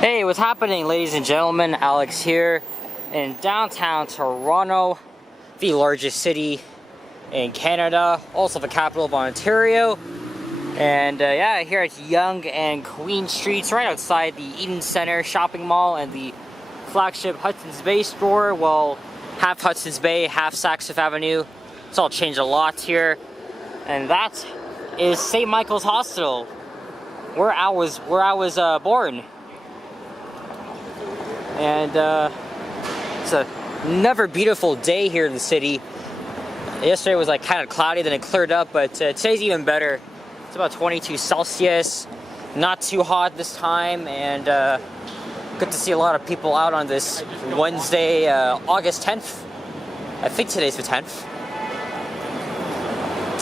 Hey, what's happening, ladies and gentlemen? Alex here in downtown Toronto, the largest city in Canada, also the capital of Ontario. And yeah, here at Yonge and Queen Streets, right outside the Eden Centre shopping mall and the flagship Hudson's Bay store. Well, half Hudson's Bay, half Saks Fifth Avenue. It's all changed a lot here. And that is St. Michael's Hospital, where I was born. And it's another beautiful day here in the city. Yesterday was like kind of cloudy, then it cleared up, but today's even better. It's about 22 Celsius, not too hot this time, and good to see a lot of people out on this Wednesday, August 10th. I think today's the 10th.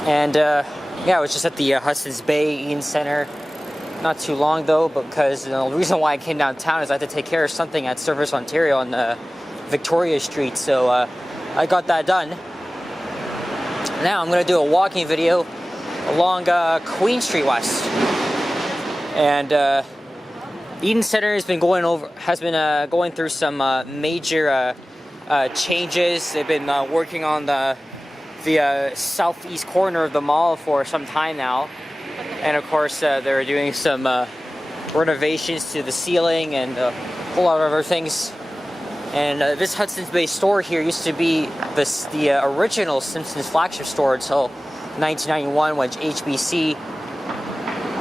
And yeah, I was just at the Hudson's Bay Eden Centre. Not too long though, because the reason why I came downtown is I had to take care of something at Service Ontario on Victoria Street, so I got that done. Now I'm going to do a walking video along Queen Street West, and Eden Centre has been going through some major changes. They've been working on the southeast corner of the mall for some time now. And of course, they're doing some renovations to the ceiling and a whole lot of other things. And this Hudson's Bay store here used to be the original Simpsons flagship store until 1991, when HBC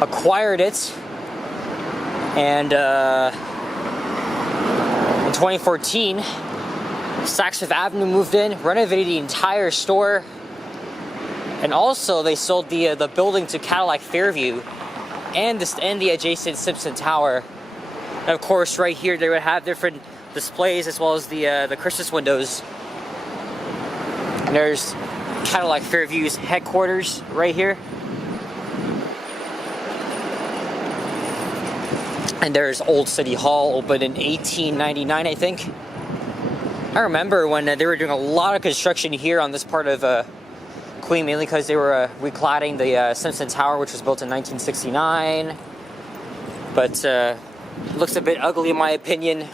acquired it. And in 2014, Saks Fifth Avenue moved in, renovated the entire store. And also, they sold the building to Cadillac Fairview and the adjacent Simpson Tower. And of course, right here they would have different displays as well as the Christmas windows. And there's Cadillac Fairview's headquarters right here. And there's Old City Hall, opened in 1899, I think. I remember when they were doing a lot of construction here on this part of Queen, mainly because they were recladding the Simpson Tower, which was built in 1969. But looks a bit ugly in my opinion.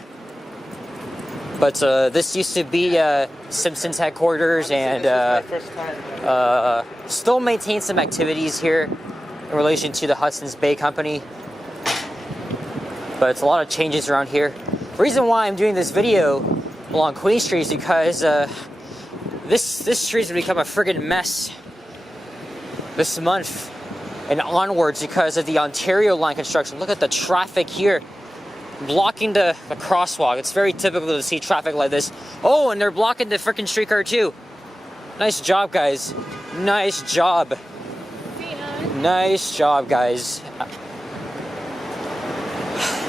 But this used to be Simpson's headquarters, and still maintains some activities here in relation to the Hudson's Bay Company. But it's a lot of changes around here. The reason why I'm doing this video along Queen Street is because this street's gonna become a friggin' mess this month and onwards because of the Ontario line construction. Look at the traffic here, blocking the crosswalk. It's very typical to see traffic like this. Oh, and they're blocking the frickin' streetcar too. Nice job, guys. Nice job. Nice job, guys.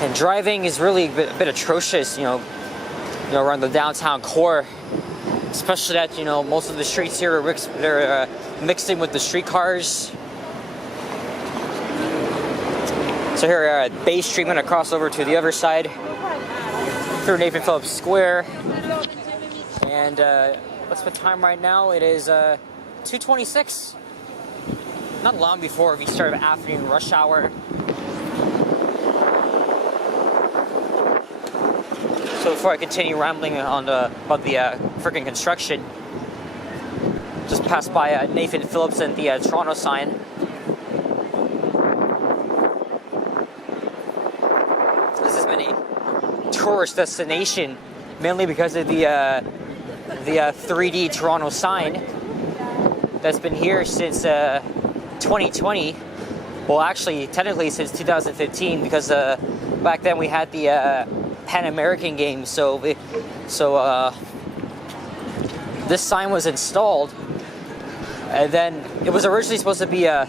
And driving is really a bit atrocious, you know, around the downtown core. Especially that, most of the streets here are mixed in with the streetcars. So here we are at Bay Street. I'm going to cross over to the other side through Nathan Phillips Square. And what's the time right now? It is 2:26. Not long before we start afternoon rush hour. So before I continue rambling on about the freaking construction, just passed by Nathan Phillips and the Toronto sign. This has been a tourist destination, mainly because of the 3D Toronto sign that's been here since 2020. Well, actually, technically since 2015, because back then we had the Pan American Games, so this sign was installed, and then it was originally supposed to be a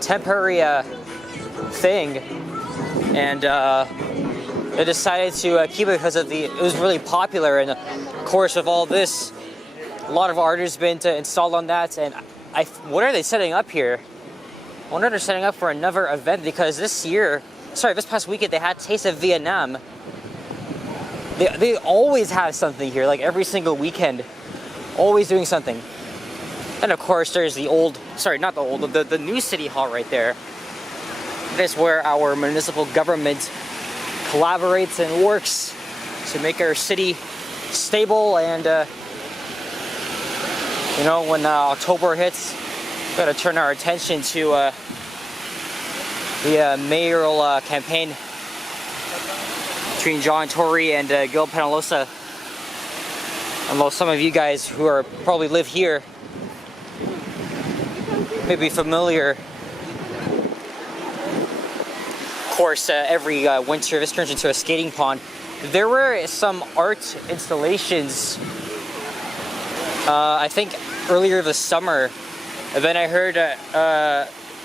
temporary thing, and they decided to keep it because it was really popular, and of course with all this, a lot of art has been installed on that. And what are they setting up here? I wonder if they're setting up for another event, because this past weekend they had Taste of Vietnam. They always have something here, like every single weekend, always doing something. And of course there's the new City Hall right there. That's where our municipal government collaborates and works to make our city stable. And you know, when October hits, we gotta turn our attention to the mayoral campaign between John Tory and Gil Penalosa. Although some of you guys who are probably live here may be familiar. Of course, every winter this turns into a skating pond. There were some art installations, I think earlier this summer. And then I heard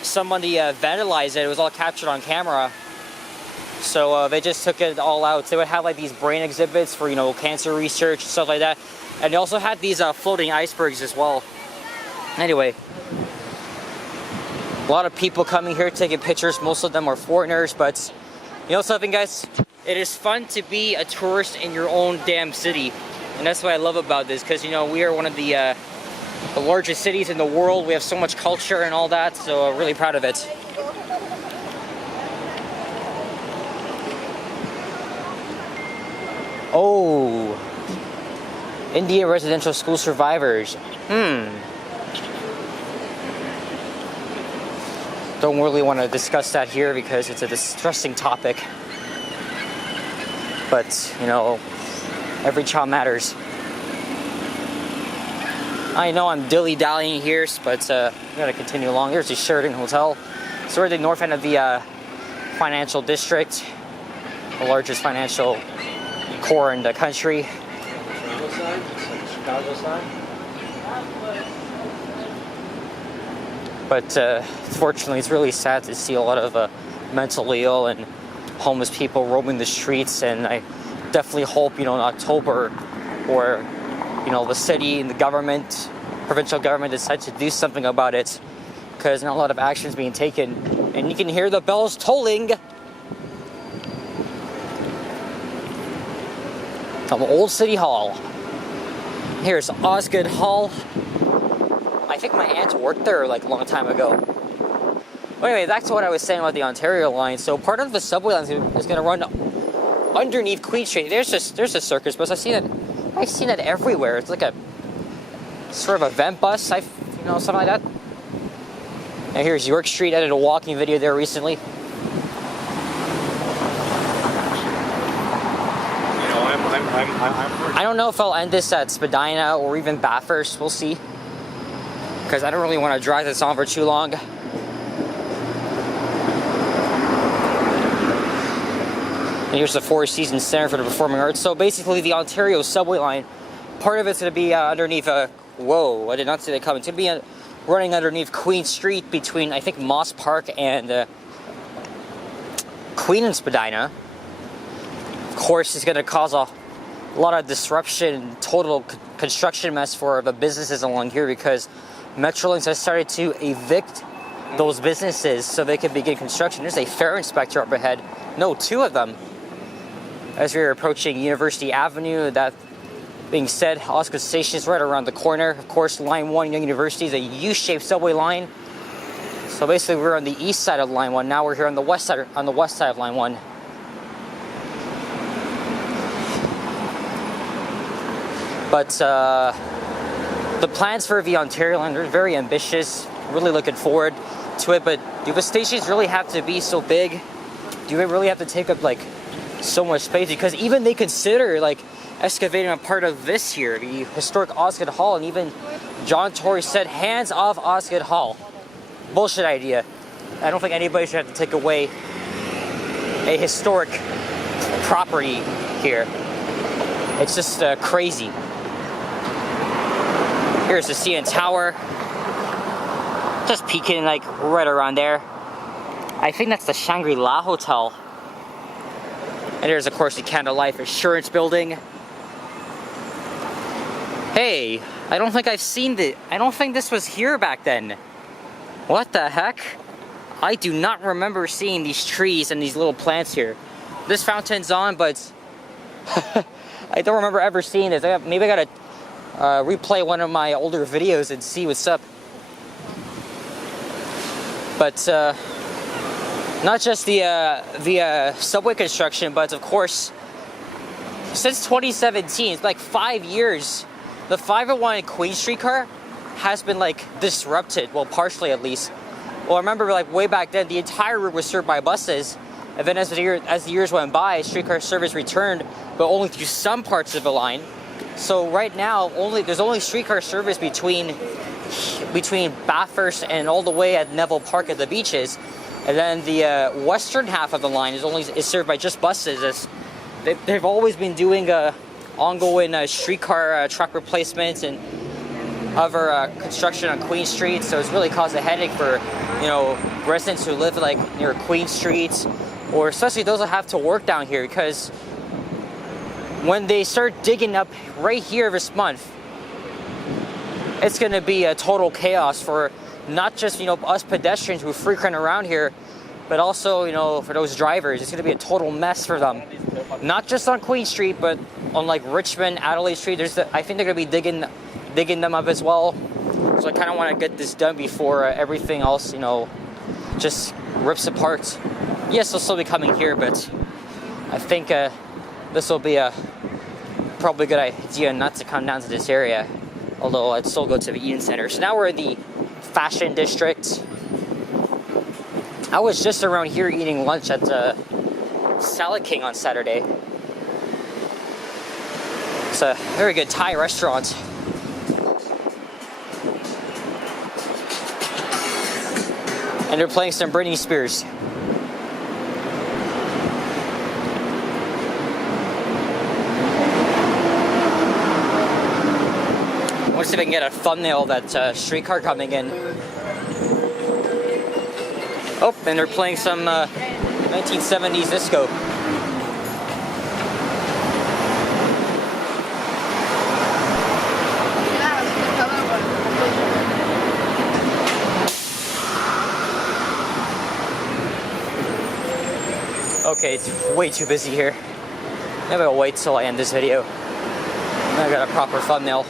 somebody vandalized it. It was all captured on camera. So they just took it all out. They would have like these brain exhibits for, you know, cancer research, stuff like that. And they also had these floating icebergs as well. Anyway, a lot of people coming here taking pictures. Most of them are foreigners, but you know something, guys? It is fun to be a tourist in your own damn city. And that's what I love about this, because, you know, we are one of the largest cities in the world. We have so much culture and all that, so I'm really proud of it. Oh, Indian residential school survivors. Don't really want to discuss that here because it's a distressing topic. But, you know, every child matters. I know I'm dilly-dallying here, but I'm going to continue along. Here's the Sheraton Hotel. So we're at the north end of the financial district, the largest financial core in the country. But fortunately, it's really sad to see a lot of mentally ill and homeless people roaming the streets. And I definitely hope, you know, in October, or, you know, the city and the government, provincial government, decide to do something about it, because not a lot of action is being taken. And you can hear the bells tolling from Old City Hall. Here's Osgoode Hall. I think my aunt worked there like a long time ago. But anyway, back to what I was saying about the Ontario line. So part of the subway line is going to run underneath Queen Street. There's a circus bus. I've seen it everywhere. It's like a sort of event bus, you know, something like that. And here's York Street. I did a walking video there recently. I don't know if I'll end this at Spadina or even Bathurst. We'll see, because I don't really want to drag this on for too long. And here's the Four Seasons Center for the Performing Arts. So basically, the Ontario subway line, part of it's going to be underneath. Whoa! I did not see that coming. It's going to be running underneath Queen Street between, I think, Moss Park and Queen and Spadina. Of course, it's going to cause a lot of disruption, total construction mess for the businesses along here, because Metrolinx has started to evict those businesses so they can begin construction. There's a fare inspector up ahead. No, two of them. As we're approaching University Avenue, that being said, Osgoode Station is right around the corner. Of course, Line 1, Yonge University, is a U-shaped subway line. So basically, we're on the east side of Line 1. Now we're here on the west side of Line 1. But the plans for the Ontario line are very ambitious. Really looking forward to it. But do the stations really have to be so big? Do they really have to take up like so much space? Because even they consider like excavating a part of this here, the historic Osgoode Hall, and even John Tory said, hands off Osgoode Hall. Bullshit idea. I don't think anybody should have to take away a historic property here. It's just crazy. Here's the CN Tower. Just peeking like right around there. I think that's the Shangri-La Hotel. And there's of course the Canada Life Insurance Building. Hey, I don't think I've seen it. I don't think this was here back then. What the heck? I do not remember seeing these trees and these little plants here. This fountain's on, but I don't remember ever seeing this. Maybe I gotta replay one of my older videos and see what's up. But not just the subway construction, but of course, since 2017, it's like 5 years, the 501 Queen streetcar has been like disrupted. Well, partially at least. Well, I remember like way back then, the entire route was served by buses, and then as the years went by, streetcar service returned, but only through some parts of the line. So right now, there's only streetcar service between Bathurst and all the way at Neville Park at the beaches, and then the western half of the line is served by just buses. As they've always been doing ongoing streetcar track replacements and other construction on Queen Street, so it's really caused a headache for residents who live like near Queen Street, or especially those that have to work down here, because when they start digging up right here this month, it's going to be a total chaos for not just us pedestrians who frequent around here, but also for those drivers. It's going to be a total mess for them, not just on Queen Street, but on like Richmond, Adelaide Street. I think they're going to be digging them up as well. So I kind of want to get this done before everything else just rips apart. Yes, they'll still be coming here, but I think this will be a probably good idea not to come down to this area, although I'd still go to the Eaton Center. So now we're in the Fashion District. I was just around here eating lunch at Salad King on Saturday. It's a very good Thai restaurant. And they're playing some Britney Spears. I want to see if I can get a thumbnail of that streetcar coming in. Oh, and they're playing some 1970s disco. Okay, it's way too busy here. Maybe I'll wait till I end this video. I got a proper thumbnail.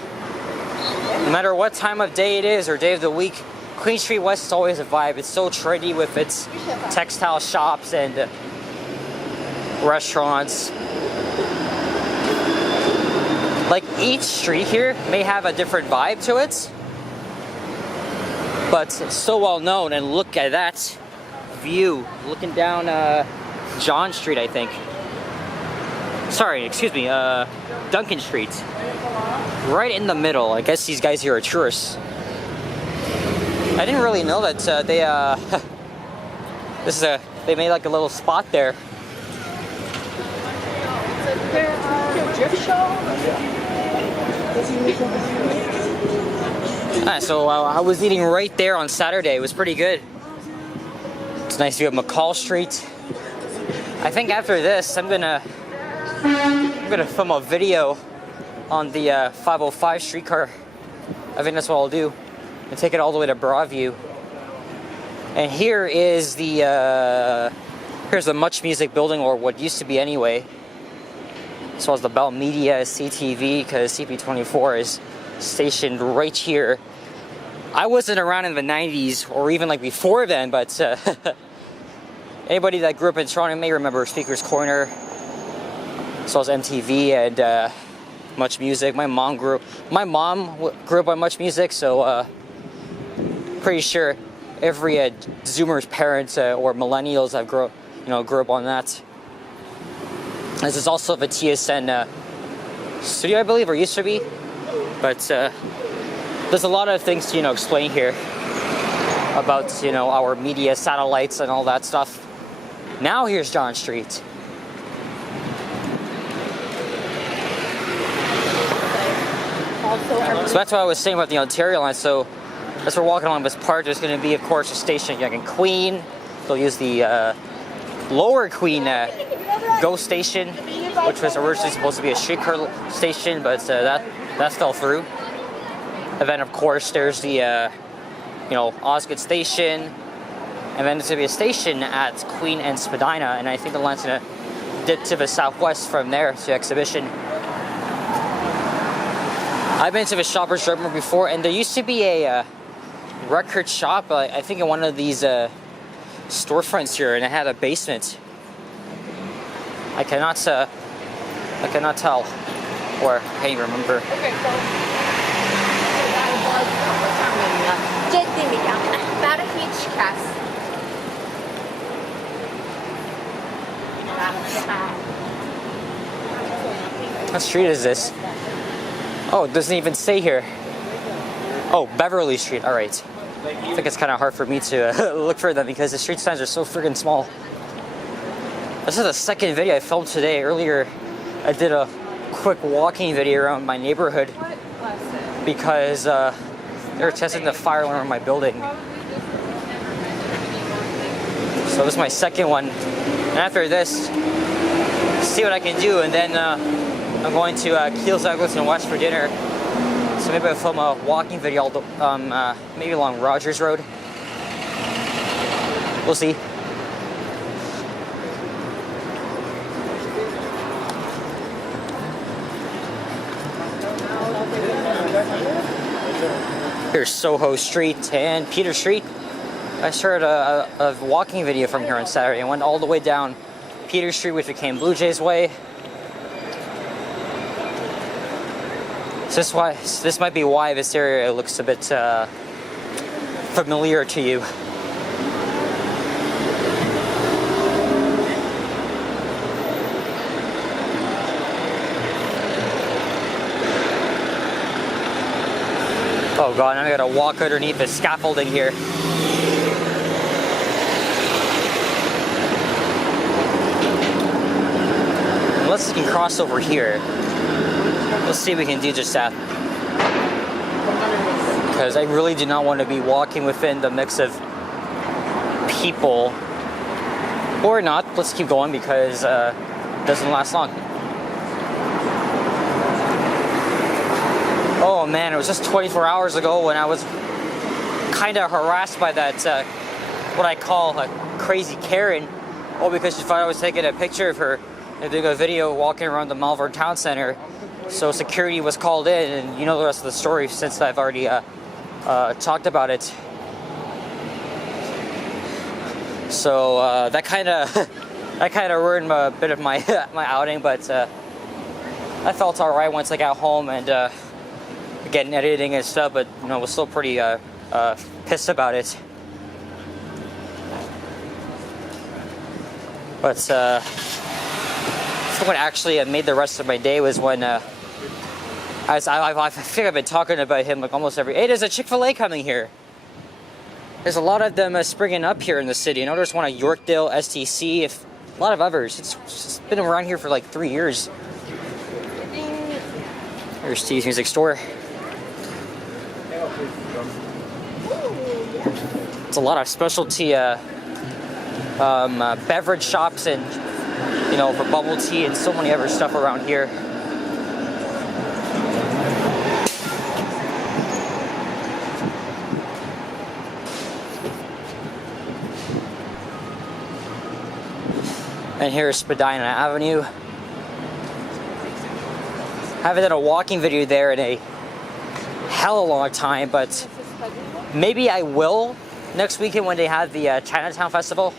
No matter what time of day it is or day of the week, Queen Street West is always a vibe. It's so trendy with its textile shops and restaurants. Like each street here may have a different vibe to it, but it's so well known. And look at that view, looking down John Street, I think. Sorry, excuse me, Duncan Street. Right in the middle. I guess these guys here are tourists. I didn't really know that they made like a little spot there. So I was eating right there on Saturday. It was pretty good. It's nice view of McCall Street. I think after this, I'm gonna film a video on the 505 streetcar. I think that's what I'll do, and take it all the way to Broadview. And here is here's the Much Music building, or what used to be anyway, as well as the Bell Media CTV, because CP24 is stationed right here. I wasn't around in the 90s or even like before then, but anybody that grew up in Toronto may remember Speaker's Corner, as well as MTV and Much Music. My mom grew up on Much Music, so pretty sure every Zoomer's parents or millennials have grew up on that. This is also the TSN studio, I believe, or used to be. But there's a lot of things to explain here about our media satellites and all that stuff. Now here's John Street. So that's what I was saying about the Ontario line. So as we're walking along this park, there's going to be, of course, a station in Queen. They'll use the Lower Queen GO station, which was originally supposed to be a streetcar station, but that fell through. And then, of course, there's the Osgood station, and then there's going to be a station at Queen and Spadina, and I think the line's going to dip to the southwest from there to Exhibition. I've been to the Shoppers Drug before, and there used to be a record shop, I think in one of these storefronts here, and it had a basement. I cannot tell, or I can't even remember. What street is this? Oh, it doesn't even say here. Oh, Beverly Street. All right. I think it's kind of hard for me to look for them because the street signs are so freaking small. This is the second video I filmed today. Earlier, I did a quick walking video around my neighborhood because they were testing the fire alarm in my building. So this is my second one. And after this, see what I can do, and then I'm going to Keels Eglinton West for dinner. So maybe I'll film a walking video, maybe along Rogers Road. We'll see. Here's Soho Street and Peter Street. I started a walking video from here on Saturday and went all the way down Peter Street, which became Blue Jays Way. So this might be why this area looks a bit familiar to you. Oh god, now I gotta walk underneath the scaffolding here. Unless we can cross over here. Let's see if we can do just that. Because I really do not want to be walking within the mix of people. Or not. Let's keep going because it doesn't last long. Oh man, it was just 24 hours ago when I was kind of harassed by that, what I call a crazy Karen. Oh, because she thought I was taking a picture of her and doing a video walking around the Malvern Town Center. So security was called in, and you know the rest of the story since I've already talked about it. So that kind of ruined a bit of my my outing, but I felt all right once I got home and getting editing and stuff. But you know, I was still pretty pissed about it. But what actually made the rest of my day was when I think I've been talking about him like almost every. Hey, there's a Chick-fil-A coming here. There's a lot of them springing up here in the city. I know there's one at Yorkdale, STC, a lot of others. It's been around here for like 3 years. Here's Steve's Music Store. It's a lot of specialty beverage shops and, you know, for bubble tea and so many other stuff around here. And here's Spadina Avenue. I haven't done a walking video there in a hell of a long time, but maybe I will next weekend when they have the Chinatown Festival.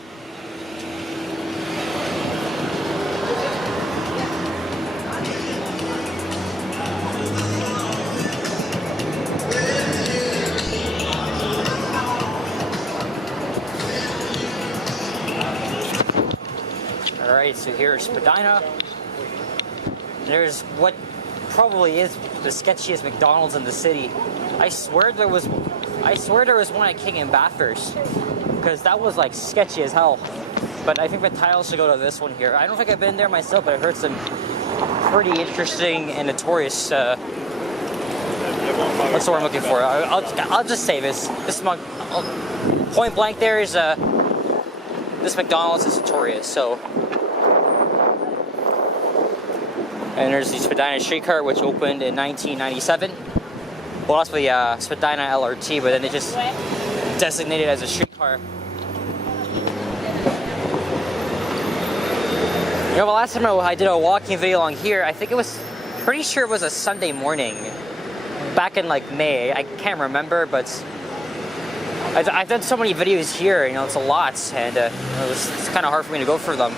Alright, so here's Spadina. There's what probably is the sketchiest McDonald's in the city. I swear there was one at King and Bathurst, because that was like sketchy as hell. But I think the title should go to this one here. I don't think I've been there myself, but I've heard some pretty interesting and notorious. What's the word I'm looking for? I'll just say this. Point blank. There is this McDonald's is notorious. So. And there's the Spadina streetcar, which opened in 1997. Well, that's the Spadina LRT, but then they just designated it as a streetcar. You know, the last time I did a walking video along here, I think it was, pretty sure it was a Sunday morning. Back in like May. I can't remember, but I've done so many videos here, you know, it's a lot, and it's kind of hard for me to go through them.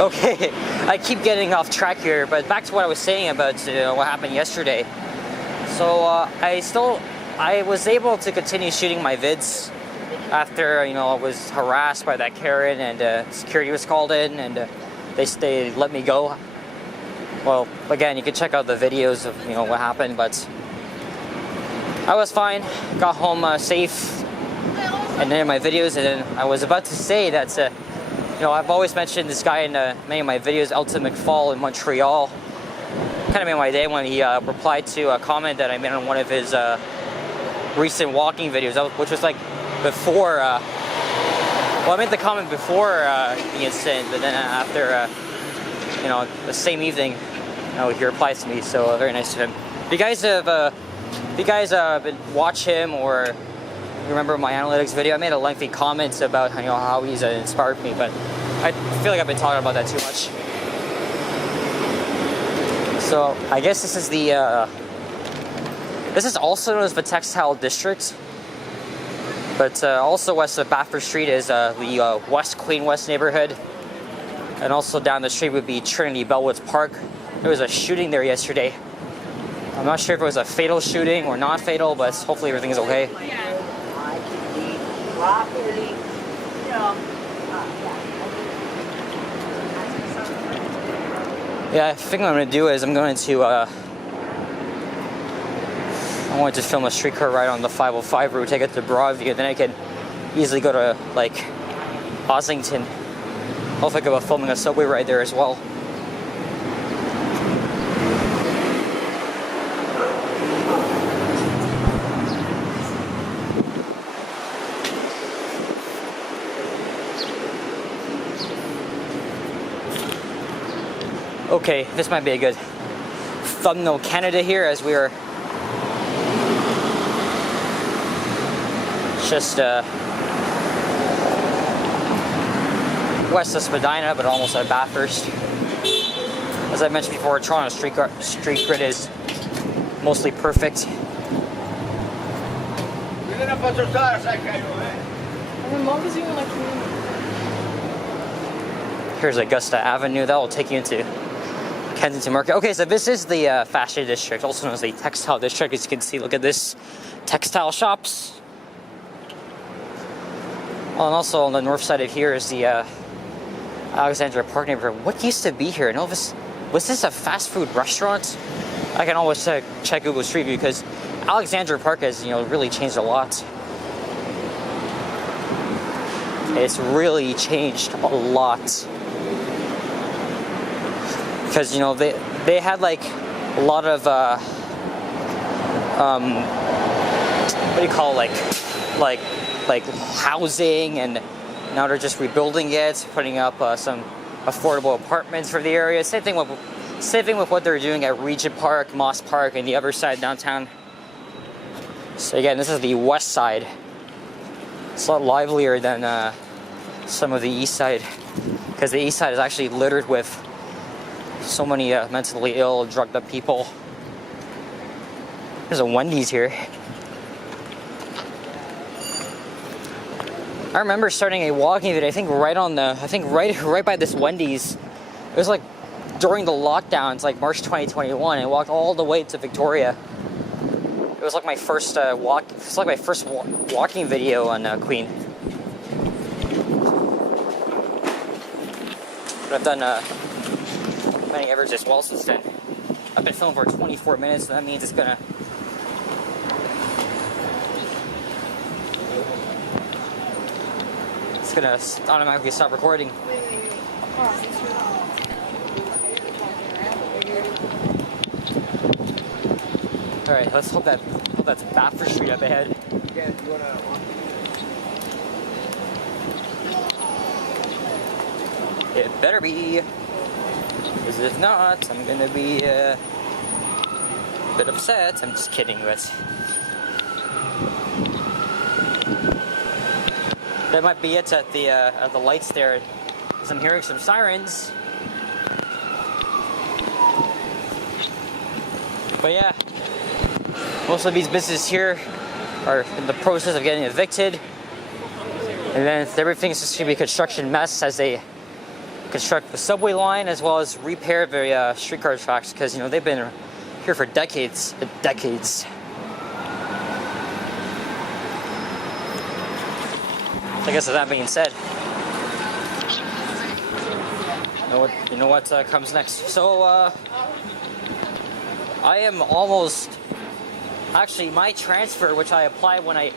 Okay, I keep getting off track here, but back to what I was saying about what happened yesterday. So I was able to continue shooting my vids after, you know, I was harassed by that Karen, and security was called in, and they let me go. Well, again, you can check out the videos of, you know, what happened, but I was fine, got home safe, and then my videos, and then I was about to say that, you know, I've always mentioned this guy in many of my videos, Elton McFall in Montreal. Kind of made my day when he replied to a comment that I made on one of his recent walking videos, which was like before, well, I made the comment before the incident, but then after, you know, the same evening, you know, he replies to me, so very nice of him. If you guys been watch him or remember my analytics video, I made a lengthy comment about, you know, how he's inspired me, but I feel like I've been talking about that too much. So I guess this is the this is also known as the Textile District, but also west of Bathurst Street is the West Queen West neighborhood, and also down the street would be Trinity Bellwoods Park. There was a shooting there yesterday. I'm not sure if it was a fatal shooting or not fatal, but hopefully everything's okay. Yeah, I think what I'm going to do is I'm going to I wanted to film a streetcar ride on the 505 route, take it to Broadview, then I could easily go to, like, Ossington. I'll think about filming a subway ride there as well. Okay, this might be a good thumbnail Canada here, as we are just west of Spadina, but almost at Bathurst. As I mentioned before, Toronto street grid is mostly perfect. Here's Augusta Avenue. That will take you into Kensington Market. Okay, so this is the fashion district, also known as the textile district. As you can see, look at this, textile shops. Well, and also on the north side of here is the Alexandra Park neighborhood. What used to be here? Was this a fast food restaurant? I can always check Google Street View, because Alexandra Park has, you know, really changed a lot. It's really changed a lot. Because, you know, they had like a lot of what do you call it? like housing, and now they're just rebuilding it, putting up some affordable apartments for the area. Same thing with what they're doing at Regent Park, Moss Park, and the other side downtown. So again, this is the west side. It's a lot livelier than some of the east side, because the east side is actually littered with so many mentally ill, drugged up people. There's a Wendy's here. I remember starting a walking video, I think right by this Wendy's. It was like during the lockdowns, like March 2021. I walked all the way to Victoria. It was like my first walking video on Queen. But I've done many others as well since then. I've been filming for 24 minutes, so that means it's gonna automatically stop recording. All right, let's hope that's Bathurst Street up ahead. Yeah, you wanna walk? It better be, because if not, I'm gonna be a bit upset. I'm just kidding, but that might be it at the lights there, because I'm hearing some sirens. But yeah, most of these businesses here are in the process of getting evicted. And then everything's just gonna be a construction mess as they construct the subway line as well as repair the streetcar tracks, because you know they've been here for decades and decades. I guess with that being said, you know what comes next. So I am almost, actually my transfer, which I applied when I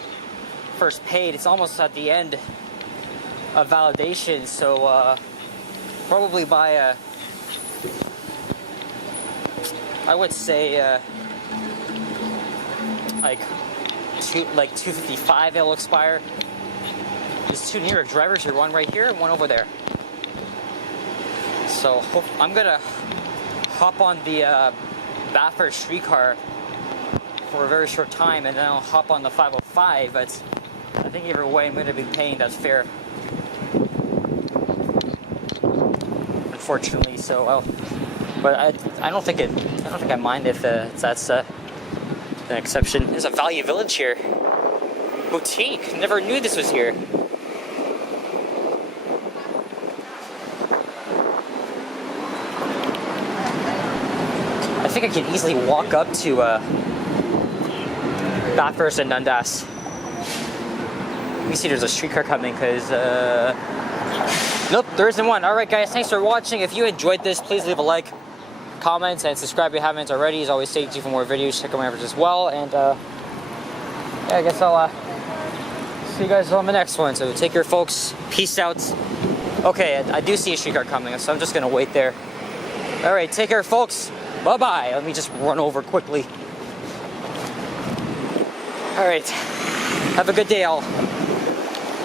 first paid, it's almost at the end of validation. So probably by I would say like 2:55 it'll expire. There's two New York drivers here, one right here and one over there. So I'm gonna hop on the Bathurst streetcar for a very short time, and then I'll hop on the 505. But I think either way, I'm gonna be paying that fare, unfortunately. So, but I don't think I mind if that's an exception. There's a Value Village here, boutique. Never knew this was here. I think I can easily walk up to Bathurst and Dundas. Let me see, there's a streetcar coming, because nope, there isn't one. Alright guys, thanks for watching. If you enjoyed this, please leave a like, comment, and subscribe if you haven't already. As always, stay tuned for more videos. Check out my efforts as well. And yeah, I guess I'll see you guys on the next one. So take care, folks. Peace out. Okay, I do see a streetcar coming, so I'm just gonna wait there. Alright, take care, folks. Bye-bye. Let me just run over quickly. Alright. Have a good day, all.